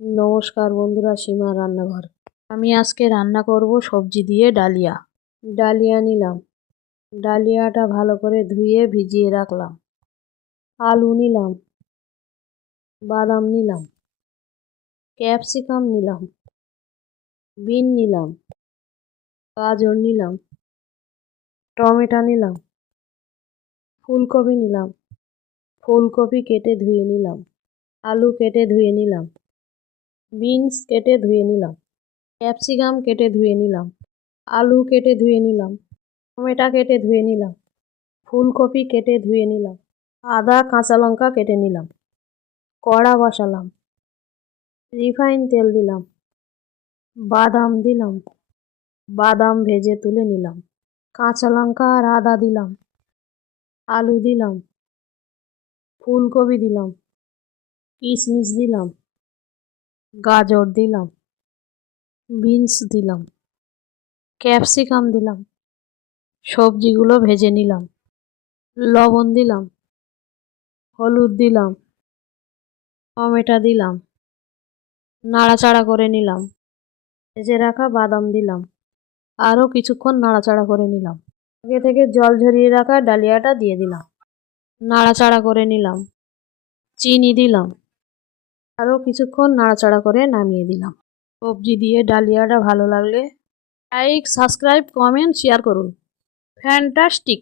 নমস্কার বন্ধুরা, সীমা রান্নাঘর। আমি আজকে রান্না করব সবজি দিয়ে ডালিয়া। ডালিয়া নিলাম, ডালিয়াটা ভালো করে ধুয়ে ভিজিয়ে রাখলাম। আলু নিলাম, বাদাম নিলাম, ক্যাপসিকাম নিলাম, বিন নিলাম, গাজর নিলাম, টমেটো নিলাম, ফুলকপি নিলাম। ফুলকপি কেটে ধুয়ে নিলাম, আলু কেটে ধুয়ে নিলাম, বিনস কেটে ধুয়ে নিলাম, ক্যাপসিকাম কেটে ধুয়ে নিলাম, আলু কেটে ধুয়ে নিলাম, টমেটো কেটে ধুয়ে নিলাম, ফুলকপি কেটে ধুয়ে নিলাম, আদা কাঁচা লঙ্কা কেটে নিলাম। কড়া বসালাম, রিফাইন তেল দিলাম, বাদাম দিলাম, বাদাম ভেজে তুলে নিলাম। কাঁচা লঙ্কা আর আদা দিলাম, আলু দিলাম, ফুলকপি দিলাম, কিশমিশ দিলাম, গাজর দিলাম, বিনস দিলাম, ক্যাপসিকাম দিলাম। সবজিগুলো ভেজে নিলাম, লবণ দিলাম, হলুদ দিলাম, টমেটো দিলাম, নাড়াচাড়া করে নিলাম। ভেজে রাখা বাদাম দিলাম, আরও কিছুক্ষণ নাড়াচাড়া করে নিলাম। আগে থেকে জল ঝরিয়ে রাখা ডালিয়াটা দিয়ে দিলাম, নাড়াচাড়া করে নিলাম। চিনি দিলাম, আরও কিছুক্ষণ নাড়াচাড়া করে নামিয়ে দিলাম। সবজি দিয়ে ডালিয়াটা ভালো লাগলে লাইক, সাবস্ক্রাইব, কমেন্ট, শেয়ার করুন। ফ্যান্টাস্টিক।